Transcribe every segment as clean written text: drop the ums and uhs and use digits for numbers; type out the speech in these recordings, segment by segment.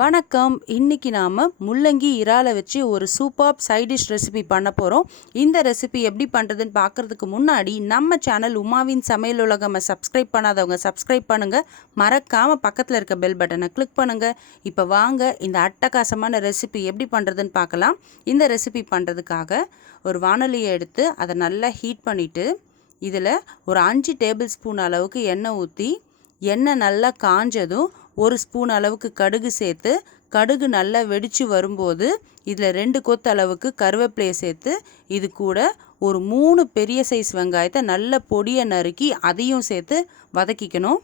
வணக்கம். இன்னைக்கு நாம முள்ளங்கி இறாலை வச்சு ஒரு சூப்பர் சைட் டிஷ் ரெசிபி பண்ண போகிறோம். இந்த ரெசிபி எப்படி பண்ணுறதுன்னு பார்க்குறதுக்கு முன்னாடி நம்ம சேனல் உமாவின் சமையல் உலகம் சப்ஸ்கிரைப் பண்ணாதவங்க சப்ஸ்கிரைப் பண்ணுங்கள். மறக்காமல் பக்கத்தில் இருக்க பெல் பட்டனை கிளிக் பண்ணுங்கள். இப்போ வாங்க இந்த அட்டகாசமான ரெசிபி எப்படி பண்ணுறதுன்னு பார்க்கலாம். இந்த ரெசிபி பண்ணுறதுக்காக ஒரு வாணலியை எடுத்து அதை நல்லா ஹீட் பண்ணிவிட்டு இதில் ஒரு 5 டேபிள் ஸ்பூன் அளவுக்கு எண்ணெய் ஊற்றி எண்ணெய் நல்லா காஞ்சதும் 1 ஸ்பூன் அளவுக்கு கடுகு சேர்த்து கடுகு நல்லா வெடித்து வரும்போது இதில் 2 கொத்து அளவுக்கு கருவேப்பிலையை சேர்த்து இது கூட ஒரு 3 பெரிய சைஸ் வெங்காயத்தை நல்ல பொடியை நறுக்கி அதையும் சேர்த்து வதக்கிக்கணும்.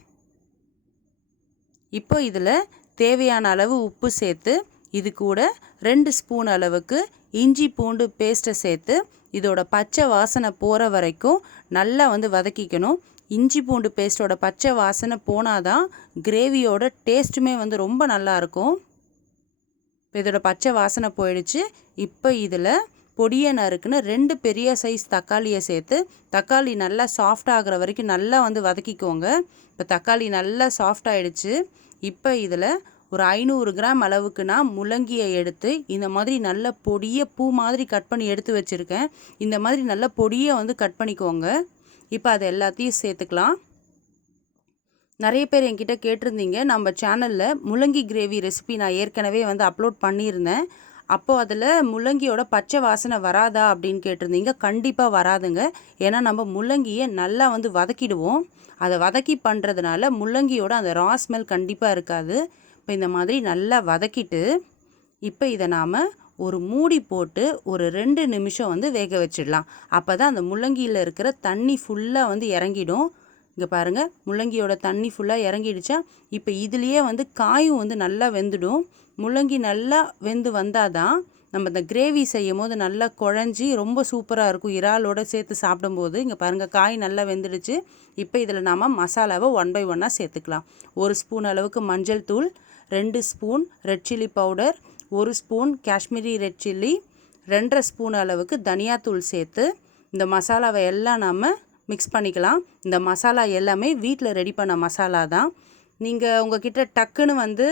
இப்போ இதில் தேவையான அளவு உப்பு சேர்த்து இது கூட 2 ஸ்பூன் அளவுக்கு இஞ்சி பூண்டு பேஸ்ட்டை சேர்த்து இதோட பச்சை வாசனை போகிற வரைக்கும் நல்லா வதக்கிக்கணும். இஞ்சி பூண்டு பேஸ்ட்டோட பச்சை வாசனை போனால் தான் கிரேவியோட டேஸ்ட்டுமே ரொம்ப நல்லாயிருக்கும். இப்போ இதோட பச்சை வாசனை போயிடுச்சு. இப்போ இதில் பொடியை நறுக்குன்னு 2 பெரிய சைஸ் தக்காளியை சேர்த்து தக்காளி நல்லா சாஃப்ட் ஆகிற வரைக்கும் நல்லா வதக்கிக்கோங்க. இப்போ தக்காளி நல்லா சாஃப்ட் ஆகிடுச்சு. இப்போ இதில் ஒரு 500 கிராம் அளவுக்கு நான் முள்ளங்கியை எடுத்து இந்த மாதிரி நல்ல பொடியை பூ மாதிரி கட் பண்ணி எடுத்து வச்சுருக்கேன். இந்த மாதிரி நல்ல பொடியை கட் பண்ணிக்கோங்க. இப்போ அது எல்லாத்தையும் சேர்த்துக்கலாம். நிறைய பேர் என்கிட்ட கேட்டிருந்தீங்க, நம்ம சேனலில் முள்ளங்கி கிரேவி ரெசிபி நான் ஏற்கனவே அப்லோட் பண்ணியிருந்தேன். அப்போது அதில் முள்ளங்கியோட பச்சை வாசனை வராதா அப்படின்னு கேட்டிருந்தீங்க. கண்டிப்பாக வராதுங்க. ஏன்னா நம்ம முள்ளங்கியை நல்லா வதக்கிடுவோம். அதை வதக்கி பண்ணுறதுனால முள்ளங்கியோட அந்த ரா ஸ்மெல் கண்டிப்பாக இருக்காது. இப்போ இந்த மாதிரி நல்லா வதக்கிட்டு இப்போ இதை நாம் ஒரு மூடி போட்டு ஒரு 2 நிமிஷம் வேக வச்சிடலாம். அப்போ தான் அந்த முள்ளங்கியில் இருக்கிற தண்ணி ஃபுல்லாக இறங்கிடும். இங்கே பாருங்கள், முள்ளங்கியோட தண்ணி ஃபுல்லாக இறங்கிடுச்சா. இப்போ இதுலேயே காயும் நல்லா வெந்துடும். முள்ளங்கி நல்லா வெந்து வந்தால் தான் நம்ம இந்த கிரேவி செய்யும் போது நல்லா குழஞ்சி ரொம்ப சூப்பராக இருக்கும். இறாலோடு சேர்த்து சாப்பிடும்போது. இங்கே பாருங்கள், காய் நல்லா வெந்துடுச்சு. இப்போ இதில் நாம் மசாலாவை 1 by 1 சேர்த்துக்கலாம். 1 ஸ்பூன் அளவுக்கு மஞ்சள் தூள், 2 spoon red chilli powder, 1 spoon Kashmiri red chilli, 2.5 spoon அளவுக்கு தனியாத்தூள் சேர்த்து இந்த மசாலாவை எல்லாம் நாம் மிக்ஸ் பண்ணிக்கலாம். இந்த மசாலா எல்லாமே வீட்டில் ரெடி பண்ண மசாலா தான். நீங்கள் உங்ககிட்ட டக்குன்னு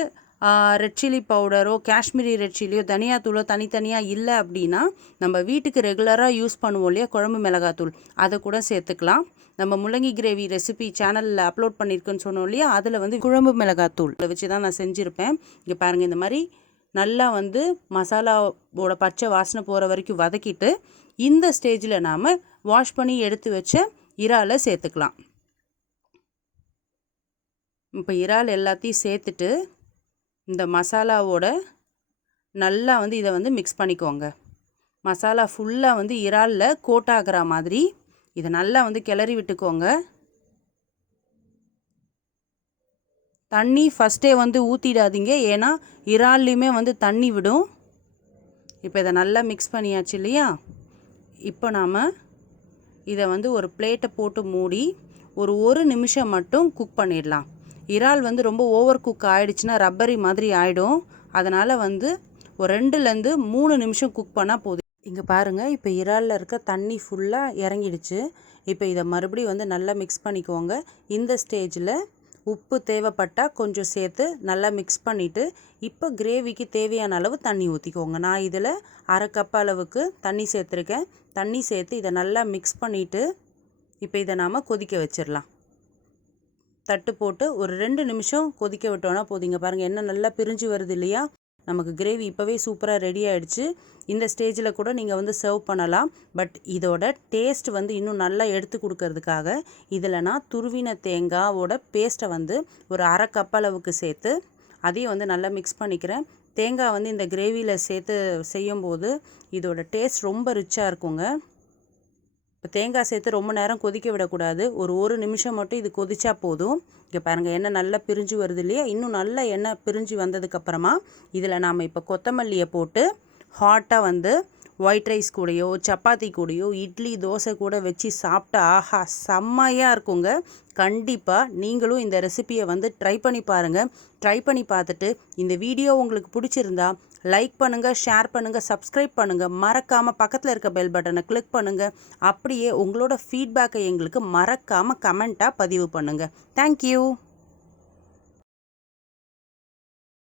ரெட் சில்லி பவுடரோ காஷ்மீரி ரெட் சில்லியோ தனியாத்தூளோ தனித்தனியாக இல்லை அப்படின்னா நம்ம வீட்டுக்கு ரெகுலராக யூஸ் பண்ணுவோம் இல்லையா குழம்பு மிளகாத்தூள், அதை கூட சேர்த்துக்கலாம். நம்ம முள்ளங்கி கிரேவி ரெசிபி சேனலில் அப்லோட் பண்ணியிருக்குன்னு சொன்னோம் இல்லையா, அதில் குழம்பு மிளகாத்தூள் வச்சு தான் நான் செஞ்சுருப்பேன். இங்கே பாருங்கள், இந்த மாதிரி நல்லா மசாலாவோட பச்சை வாசனை போகிற வரைக்கும் வதக்கிட்டு இந்த ஸ்டேஜில் நாம் வாஷ் பண்ணி எடுத்து வச்ச இறாலை சேர்த்துக்கலாம். இப்போ இறால் எல்லாத்தையும் சேர்த்துட்டு இந்த மசாலாவோட நல்லா இதை மிக்ஸ் பண்ணிக்கோங்க. மசாலா ஃபுல்லாக இறாலில் கோட் ஆகிற மாதிரி இதை நல்லா கிளறி விட்டுக்கோங்க. தண்ணி ஃபஸ்ட்டே ஊற்றிடாதீங்க, ஏன்னா இறால்லையுமே தண்ணி விடும். இப்போ இதை நல்லா மிக்ஸ் பண்ணியாச்சு இல்லையா. இப்போ நாம் இதை ஒரு பிளேட்டை போட்டு மூடி ஒரு நிமிஷம் மட்டும் குக் பண்ணிடலாம். இறால் ரொம்ப ஓவர் குக் ஆகிடுச்சுன்னா ரப்பரி மாதிரி ஆகிடும். அதனால் ஒரு 2லேருந்து 3 நிமிஷம் குக் பண்ணால் போதும். இங்கே பாருங்கள், இப்போ இறாலில் இருக்க தண்ணி ஃபுல்லாக இறங்கிடுச்சு. இப்போ இதை மறுபடியும் நல்லா மிக்ஸ் பண்ணிக்கோங்க. இந்த ஸ்டேஜில் உப்பு தேவைப்பட்டால் கொஞ்சம் சேர்த்து நல்லா மிக்ஸ் பண்ணிவிட்டு இப்போ கிரேவிக்கு தேவையான அளவு தண்ணி ஊற்றிக்கோங்க. நான் இதில் 1/2 கப் அளவுக்கு தண்ணி சேர்த்துருக்கேன். தண்ணி சேர்த்து இதை நல்லா மிக்ஸ் பண்ணிவிட்டு இப்போ இதை நாம் கொதிக்க வச்சிடலாம். தட்டு போட்டு ஒரு 2 நிமிஷம் கொதிக்க விட்டோன்னா போதுங்க. பாருங்கள், எண்ணெய் நல்லா பிரிஞ்சு வருது இல்லையா. நமக்கு கிரேவி இப்போவே சூப்பராக ரெடி ஆகிடுச்சு. இந்த ஸ்டேஜில் கூட நீங்கள் சர்வ் பண்ணலாம். பட் இதோட டேஸ்ட் இன்னும் நல்லா எடுத்து கொடுக்கறதுக்காக இதில் நான் துருவின தேங்காவோட பேஸ்ட்டை ஒரு 1/2 கப் அளவுக்கு சேர்த்து அதையும் நல்லா மிக்ஸ் பண்ணிக்கிறேன். தேங்காய் இந்த கிரேவியில் சேர்த்து செய்யும்போது இதோட டேஸ்ட் ரொம்ப ரிச்சாக இருக்குங்க. இப்போ தேங்காய் சேர்த்து ரொம்ப நேரம் கொதிக்க விடக்கூடாது. ஒரு நிமிஷம் மட்டும் இது கொதிச்சா போதும். இங்கே பாருங்கள், எண்ணெய் நல்லா பிரிஞ்சு வருது இல்லையா. இன்னும் நல்லா எண்ணெய் பிரிஞ்சு வந்ததுக்கப்புறமா இதில் நாம் இப்போ கொத்தமல்லியை போட்டு ஹாட்டாக ஒயிட் ரைஸ் கூடயோ சப்பாத்தி கூடயோ இட்லி தோசை கூட வச்சு சாப்பிட்டா ஆஹா செம்மையாக இருக்குங்க. கண்டிப்பாக நீங்களும் இந்த ரெசிபியை ட்ரை பண்ணி பாருங்கள். ட்ரை பண்ணி பார்த்துட்டு இந்த வீடியோ உங்களுக்கு பிடிச்சிருந்தா லைக் பண்ணுங்கள், ஷேர் பண்ணுங்கள், சப்ஸ்கிரைப் பண்ணுங்கள். மறக்காமல் பக்கத்தில் இருக்க பெல் பட்டனை கிளிக் பண்ணுங்கள். அப்படியே உங்களோட ஃபீட்பேக்கை எங்களுக்கு மறக்காமல் கமெண்ட்டாக பதிவு பண்ணுங்கள். தேங்க்யூ.